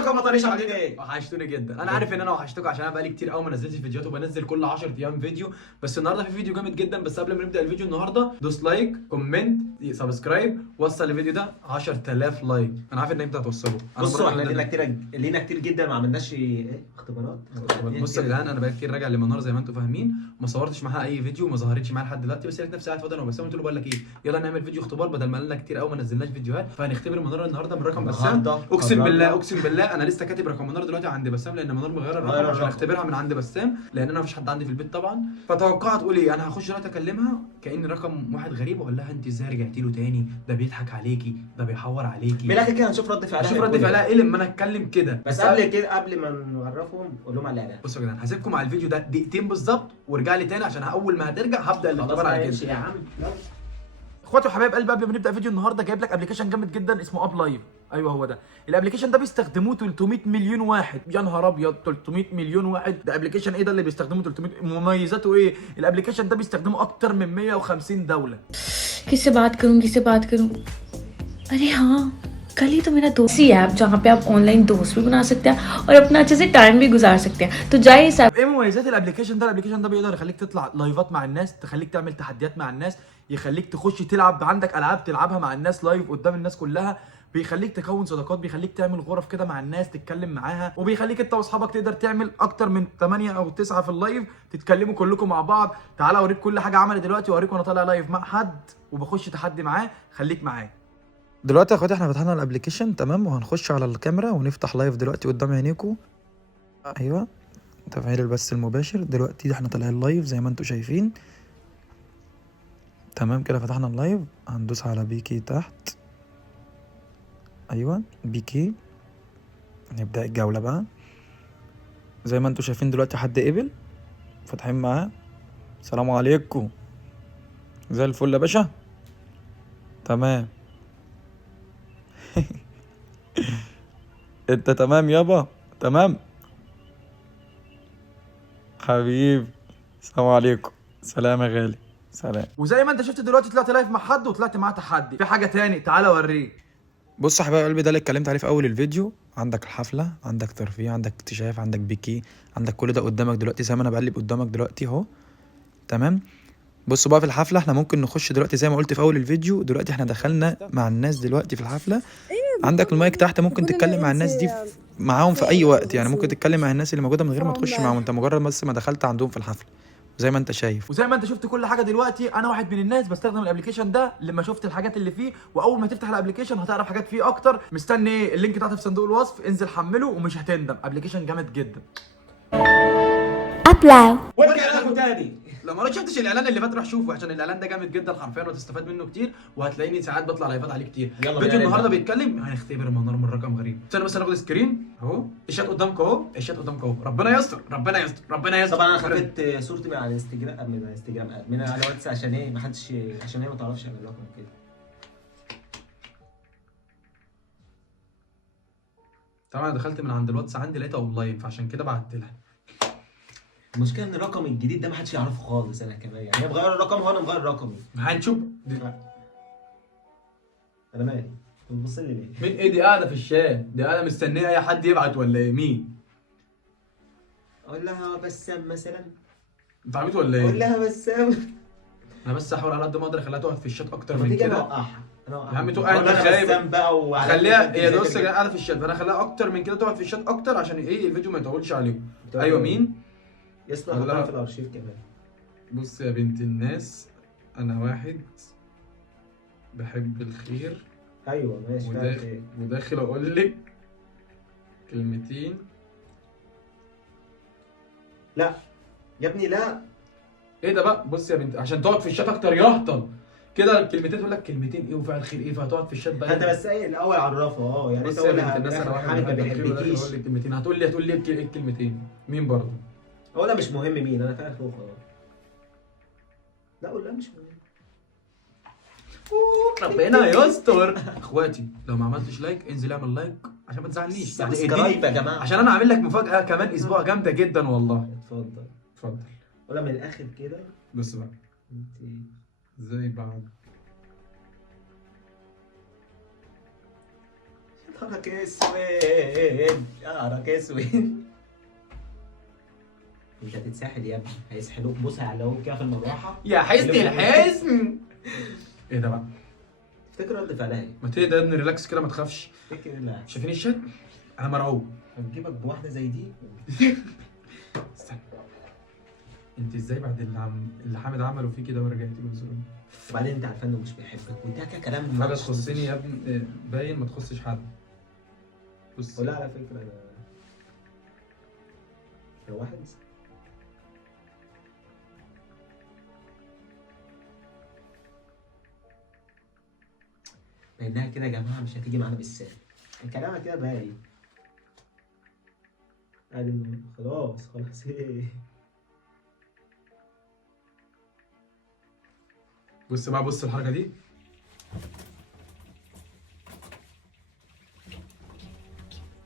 ازيكم يا طريش عاملين ايه؟ وحشتوني جدا. انا عارف ان انا وحشتكم عشان انا بقالي كتير قوي ما نزلتش فيديوهات، وبنزل كل 10 ايام فيديو. بس النهارده في فيديو جامد جدا. بس قبل ما نبدا الفيديو النهارده دوس لايك، كومنت، سبسكرايب، وصل الفيديو ده 10000 لايك. انا عارف ان انت هتوصله. بصوا احنا لينا كتير جدا ما عملناش ايه اختبارات. بصوا يا جدعان، انا بقالي كتير راجع لمنار زي ما انتم فاهمين، ما صورتش معاها اي فيديو وما ظهرتش معاها لحد دلوقتي. بس لقيت نفسي قاعد فاضي وبسام، قلت له بقول لك ايه، يلا نعمل فيديو اختبار بدل ما لنا كتير قوي ما نزلناش فيديوهات. فهنختبر منار النهارده من رقم بسام. اقسم بالله انا لسه كاتب رقم منار دلوقتي عند بسام، لان منار مغير الرقم عشان اختبرها من عند بسام، لان انا مفيش حد عندي في البيت طبعا. فتوقعت تقول ايه. انا هخش دلوقتي اكلمها كأن رقم واحد غريب، واقول لها انت ازاي رجعتي له تاني؟ ده بيضحك عليكي، ده بيحور عليكي. من الاخر كده هنشوف رد فعلها. شوف رد فعلها ايه لما انا اتكلم كده. بس قبل كده، قبل ما نعرفهم قول لهم على الاعلان. بصوا يا جدعان، هسيبكم على الفيديو ده دقيقتين بالظبط، وارجع لي تاني عشان اول ما هترجع هبدا الاختبار على كده. يا عم اخواتي وحبايب قلبي، قبل ما نبدا فيديو النهارده جايب لك ابلكيشن جامد جدا اسمه اب لايف. ايوه هو ده الابلكيشن ده، بيستخدموه 300 مليون واحد. يا نهار ابيض، 300 مليون واحد! ده ابلكيشن ايه ده اللي بيستخدمه 300؟ مميزاته ايه؟ الابلكيشن ده بيستخدمه اكتر من 150 دوله. किससे बात करूं? अरे हाँ, कल ही तो मेरा दोस्त ही ऐप जहाँ पे आप ऑनलाइन दोस्त भी बना सकते हैं और अपना अच्छे से टाइम भी गुजार सकते हैं. तो जाइए इस ऐप. ايه مميزات الابلكيشن ده؟ الابلكيشن ده بيقدر يخليك تطلع لايفات مع الناس، تخليك تعمل تحديات مع الناس، يخليك تخش تلعب، عندك العاب تلعبها مع الناس لايف قدام الناس كلها، بيخليك تكون صداقات، بيخليك تعمل غرف كده مع الناس تتكلم معاها، وبيخليك انت واصحابك تقدر تعمل اكتر من 8 او 9 في اللايف، تتكلموا كلكم مع بعض. تعالى اوريك كل حاجه عملت دلوقتي، واوريك وانا طالع لايف مع حد وبخش تحدي معاه. خليك معايا دلوقتي يا اخواتي. احنا فتحنا الابلكيشن تمام، وهنخش على الكاميرا ونفتح لايف دلوقتي قدام عينيكم. ايوه، تفعيل البث المباشر. دلوقتي احنا طالعين لايف زي ما انتم شايفين. تمام كده، فتحنا اللايف. هندوس على بيكي تحت. ايوه بيكي. نبدأ الجولة بقى زي ما انتم شايفين. دلوقتي حد قبل، فاتحين معاه. السلام عليكم، زي الفل يا باشا. تمام. انت تمام يابا؟ تمام حبيبي. السلام عليكم. سلام يا غالي، سلام. وزي ما انت شفت دلوقتي، طلعت لايف مع حد وطلعت معاه تحدي. في حاجه تاني، تعالى اوريك. بص يا حبايب قلبي، ده اللي اتكلمت عليه في اول الفيديو. عندك الحفله، عندك ترفيه، عندك اكتشاف، عندك بيكي، عندك كل ده قدامك دلوقتي زي ما انا بقلب قدامك دلوقتي اهو. تمام. بصوا بقى في الحفله، احنا ممكن نخش دلوقتي زي ما قلت في اول الفيديو. دلوقتي احنا دخلنا مع الناس دلوقتي في الحفله. عندك المايك تحت، ممكن تتكلم مع الناس دي معاهم في اي وقت. يعني ممكن تتكلم مع الناس اللي موجوده من غير ما تخش معاهم، انت مجرد بس ما دخلت عندهم في الحفله زي ما انت شايف. وزي ما انت شفت كل حاجه دلوقتي، انا واحد من الناس بستخدم الابلكيشن ده لما شفت الحاجات اللي فيه. واول ما تفتح الابلكيشن هتعرف حاجات فيه اكتر. مستني ايه؟ اللينك تحت في صندوق الوصف، انزل حمله ومش هتندم. ابلكيشن جامد جدا. أبلاو. ورجع لكم تاني. لو ما شفتش الاعلان اللي فات روح شوفه، عشان الاعلان ده جامد جدا حرفيا، وتستفاد منه كتير. وهتلاقيني ساعات بطلع لايفات عليه كتير. فيديو النهارده بيتكلم، هنختبر منار من رقم غريب. استنى بس ناخد سكرين اهو. الشات قدامك اهو، الشات قدامك اهو. ربنا يستر، ربنا يستر، ربنا يستر. طبعا انا خفيت صورتي من على الانستجرام، من على واتس عشان ايه؟ ما حدش، عشان هي ما تعرفش انا الرقم كده. طبعا دخلت من عند الواتس عندي لقيتها اونلاين، فعشان كده بعت لها. المشكله ان الرقم الجديد ده ما حدش يعرفه خالص. انا كمان يعني هي مغير الرقم وانا مغير رقمي. هنشوف. انا مالي؟ بتبص لي ليه؟ مين ايه دي قاعده في الشات؟ دي قاعده مستنيه اي حد يبعت ولا ايه؟ مين؟ اقول لها بسام مثلا. انت عبيط ولا ايه؟ اقول لها بسام. انا بس هحاول على قد ما اقدر اخليها تقعد في الشات اكتر من تيجي انا كده. اوقعها. يا عم توقع انت خايف بقى. خليها هي بص قاعده في الشات، فانا اخليها اكتر من كده تقعد في الشات اكتر عشان ايه الفيديو ما يطولش عليهم. ايوه مين؟ يسطا في الارشيف كمان. بص يا بنت الناس، انا واحد بحب الخير. ايوه ماشي. وداخل اقول لك كلمتين. لا يا ابني لا. ايه ده بقى؟ بص يا بنت، عشان تقعد في الشات اكتر يهطل كده الكلمتين، تقول لك كلمتين ايه وفعل خير ايه، فهتقعد في الشات بقى. انت بس ايه الاول عرفها. يعني بص يا بنت الناس، انا واحد ما بحب الخير وداخل بيحبكيش. اقول لك كلمتين. هتقول لي ايه الكلمتين؟ مين برضه؟ اقول لها مش مهم مين، انا فاهم فوق خلاص. لا اقول لها مش مهم. ربنا يستر. اخواتي لو ما عملتش لايك انزل اعمل لايك عشان ما تزعلنيش. سبسكرايب يا جماعه، عشان انا عامل لك مفاجاه كمان اسبوع جامده جدا والله. اتفضل. اتفضل. قولها من الاخر كده. بص بقى زي بعض. نهارك اسود، نهارك اسود. انت هتتساحل يا ابني، هيسحلوك. بص هيعلقوك كده في المروحه يا حزن الحزن. ايه ده بقى؟ تفتكر رد فعلها ايه؟ ما تهدى يا ابني، ريلاكس كده، ما تخافش. تفتكر لا شايفين الشات؟ انا مرعوب. هتجيبك بواحده زي دي. استنى. انت ازاي بعد اللي حامد عمله فيكي ده ورجعتي بنزول؟ وبعدين انت عارفه انه مش بيحبك وده كده كلام حاجه مالوش تخصني يا ابني باين ما تخصش حد. بص ولا على فكره انا لو واحد لانها كده يا جماعه مش هتيجي معانا بالسهل. كلامها كده باين. قاعد انه خلاص ايه. بص بقى، بص الحركه دي.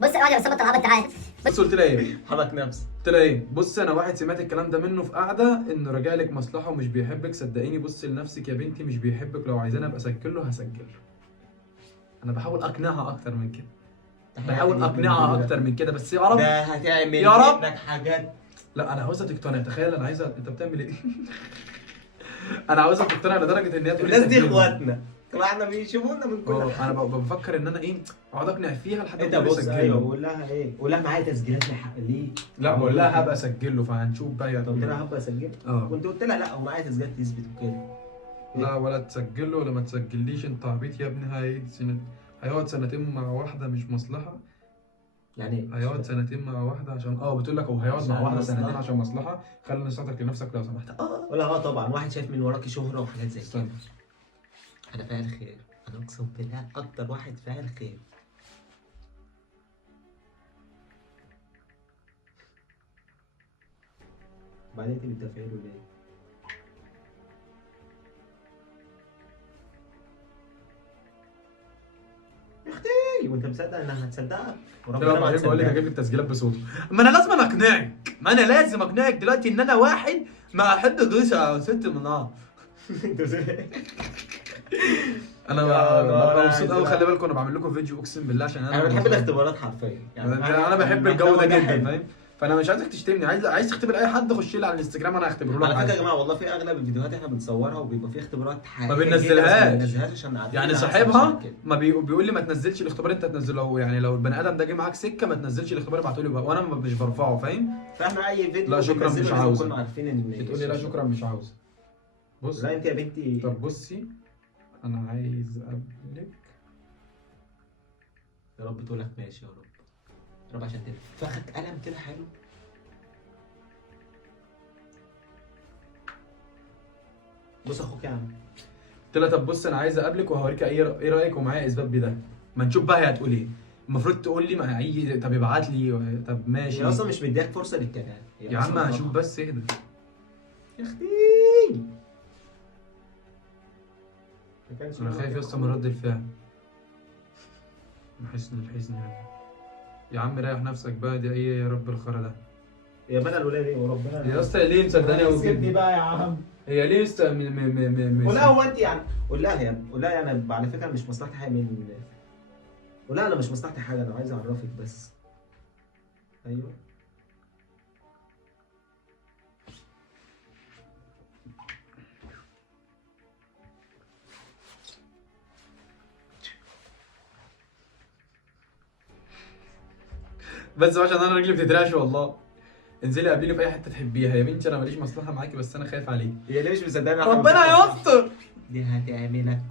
بص يا راجل بس بطل عبط تعالى. بص قلت لها ايه؟ حرك نفسك. قلت لها ايه؟ بص انا واحد سمعت الكلام ده منه في قعده انه راجع لك مصلحه ومش بيحبك، صدقيني بصي لنفسك يا بنتي، مش بيحبك، لو عايزاني ابقى اسجل له هسجل له. انا بحاول اقنعها اكتر من كده، بحاول اقنعها اكتر من كده، بس يا رب ده هتعمل يا رب. لك حاجات. لا انا عاوزها تقتنع. تخيل انا عايزها، انت بتعمل ايه؟ انا عاوزها تقتنع لدرجه ان هي تقول لي الناس دي سجل له. اخواتنا، طبعا احنا بيشوفونا من كل انا بفكر ان انا ايه، اقعد اقنع فيها لحد انت ما تقول لي بص سجل ايوه، له. قول لها ايه؟ قول لها معايا تسجيلات ليه؟ لا بقول لها هبقى اسجل له، فهنشوف بقى هي قلت هتقول لها إيه. هبقى اسجل. اه كنت قلت لها لا ومعايا تسجيلات تثبت وكده. لا ولا تسجل له ولا ما تسجليش، انت عبيط يا ابني. هيقعد سنتين مع واحده مش مصلحه. يعني ايه؟ هيقعد سنتين مع واحده عشان بتقول لك هو هيقعد مع عشان واحده مصلحة. سنتين عشان مصلحه. خلي نصيحتك لنفسك لو سمحت. قول لها طبعا واحد شايف من وراكي شهره وحاجات زي كده. استنى. انا فاعل خير، انا اقسم بالله اكتر واحد فاعل خير. وبعدين انت بتدافعي له ليه؟ يا اختي وانت مصدق انها هتصدقك وربنا ما بقول لك هتصدقك. هجيب لك تسجيلات بصوته. ما انا لازم اقنعك، ما انا لازم اقنعك دلوقتي ان انا واحد ما احب غيسه ست من انا ببقى مبسوط قوي. خلي بالكم انا بعمل لكم فيديو اقسم بالله عشان انا بحب الاختبارات حرفيا انا بحب الجو ده جدا، فاهم؟ فانا مش عايزك تشتمني. عايز تختبر اي حد، خش لي على الانستجرام انا هختبره لك. على فكره عادي. يا جماعه والله في اغلب الفيديوهات احنا بنصورها وبيبقى فيها اختبارات حقيقيه ما بننزلهاش. ما بننزلهاش عشان عارفين يعني إنها صاحبها أحسن كده. ما بيقول لي ما تنزلش الاختبار، انت تنزله. يعني لو البني ادم ده جه معاك سكه ما تنزلش الاختبار، ابعته لي وانا مش برفعه، فاهم؟ فاحنا اي فيديو لا شكرا بننزله مش لازم عاوز. نكون عارفين ان بتقول لي لا شكرا مش عاوز. بص لا انت يا بنتي. طب بصي، انا عايز اقابلك. يا رب تقول لك ماشي يا رب. يا رب عشان تفخك قلم كده حلو. بص اخوك يا عم. قلت لها طب بص انا عايز اقابلك وهوريك ايه رايك ومعايا اثبات بده. ما نشوف بقى هي هتقول ايه. المفروض تقول لي ما هي طب ابعت لي، طب ماشي. هي اصلا مش مديك فرصه للكلام يا عم هشوف بس اهدى. يا اختي انا خايف يا اسطى من رد الفعل. الحزن يعني. يا عم ريح نفسك بقى، دي ايه يا رب الخرا ده. يا بنى الولاد ايه وربنا. يا اسطى ليه مصدقني قوي سيبني كده؟ بقى يا عم. هي ليه است قول لها هو انت يعني. قول لها انا على فكره مش مصلحتي حاجه من. قول لها انا مش مصلحتي حاجه، انا عايز اعرفك بس. ايوه بس عشان انا رجلي بتترعش والله. انزلي قابليني في اي حته تحبيها يا بنتي، انا ماليش مصلحه معاكي بس انا خايف عليكي. هي ليه مش مصدقاني؟ ربنا يستر. دي هتعملك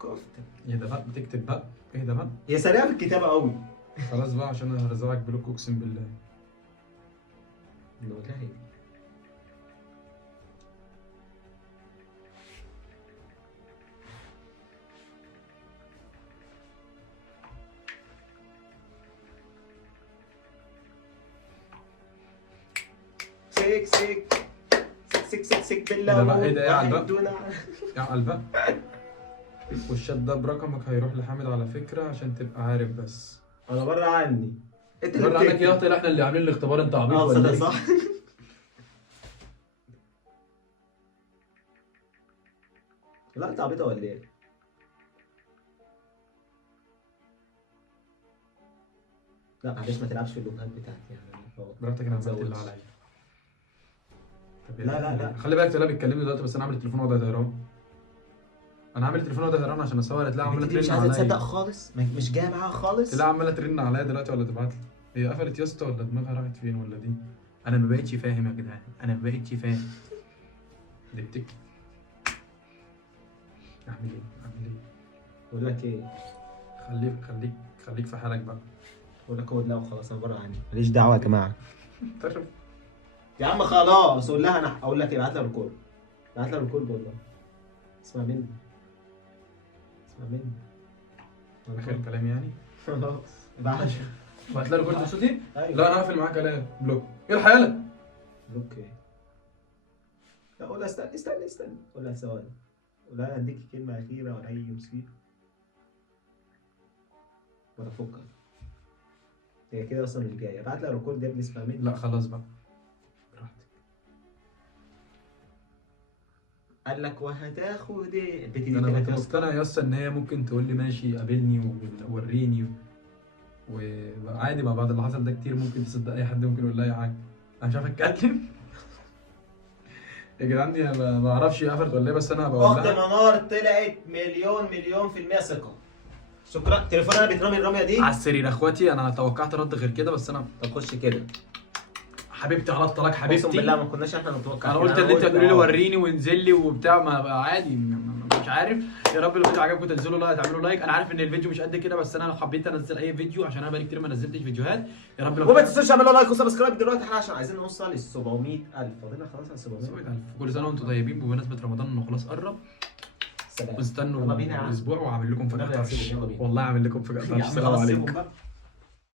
كفته. ايه ده بقى بتكتب بقى؟ ايه ده بقى؟ هي سريعه في الكتابه قوي. خلاص بقى عشان انا هرزعك بلوك اقسم بالله. نقول لها ايه؟ سك بالله. ايه ده بقى؟ ايه ده؟ ايه على الباب؟ دون- يا قلبك. والشات ده برقمك هيروح لحامد على فكره عشان تبقى عارف بس. انا بره عني. انت اللي بره عنك بتكتب. يا اختي، احنا اللي عاملين الاختبار، انت عبيط ولا صدق ايه؟ صح. لا انت عبيطه ولا ايه؟ لا معلش ما تلعبش في اللوكات بتاعتي يعني. براحتك، انا عملت تزودش. اللي عليا. طب لا لا لا. خلي بالك تلاقي بيتكلمني دلوقتي، بس انا عامل التليفون وضع طيران. انا عامل التليفون وضع طيران عشان اصور. تلاقي عماله البنت دي مش ترن عايزه تصدق عليا. خالص، مش جايه معاها خالص. تلاقي عماله ترن عليا دلوقتي ولا تبعت لي. هي قفلت يا اسطى ولا دماغها راحت فين ولا دي؟ انا ما بقتش فاهم يا جدعان، انا ما بقتش فاهم. دي بتك. اعمل ايه؟ بقول لك ايه، خليك في حالك بقى. بقول لك قول لا وخلاص، انا بره عني، ماليش دعوه يا جماعه. تعرف يا عم خلاص قول لها، انا اقول لك ايه، ابعت لها الكول، ابعت لها الكول والله. اسمع مني، اسمع مني. اخر كلام يعني. خلاص ابعت بعت لها ريكورد صوتي. ايوه. لا انا هقفل معاك كلام بلوك. ايه الحيله؟ اوكي. لا قول لها استنى قول لها ثواني، قول لها اديكي كلمه اخيره ولا اي مصيبه ولا فكك. هي كده اصلا مش جايه، ابعت لها الريكورد يا ابني، اسمع مني. لا خلاص بقى براحتك. قال لك وهتاخد ايه البت دي انا كده كنت كده مقتنع يا اسطى ان هي ممكن تقول لي ماشي قابلني ووريني وعادي. ما بعد اللي حصل ده كتير ممكن تصدق اي حد، ممكن يقول لها اي حاجه. انا مش عارف اتكلم. يا جدعان دي انا ما اعرفش قفلت ولا ايه، بس انا بقول اخت لها. منار طلعت مليون في المية ثقة. شكرا. تليفون انا بيترمي الرمية دي. على السرير اخواتي، انا توقعت رد غير كده بس انا. طب خش كده. حبيبتي على الطلاق اقسم حبيبتي. بالله ما كناش احنا نتوقع انا كده. قلت ان انت هتقولي لي آه. وريني وانزل لي وبتاع، ما بقى عادي مش عارف. يا رب لو الفيديو عجبكم تنزلوا لايك، تعملوا لايك. انا عارف ان الفيديو مش قد كده، بس انا لو حبيت انزل اي فيديو عشان انا بقالي كتير ما نزلتش فيديوهات. يا رب لو وما تنسوش تعملوا لايك وسبسكرايب دلوقتي احنا عشان عايزين نوصل لل 700,000. فاضلنا خلاص على 700,000. كل سنه وانتم طيبين بمناسبه رمضان انه خلاص قرب. سلام. واستنوا يلا بينا يا عم. اسبوع وهعمل لكم يلا فجأة سيبهم، يلا طرش. بينا. والله هعمل لكم فجأة يا طرش. عم السلام خلاص عليكم. سيبهم بقى.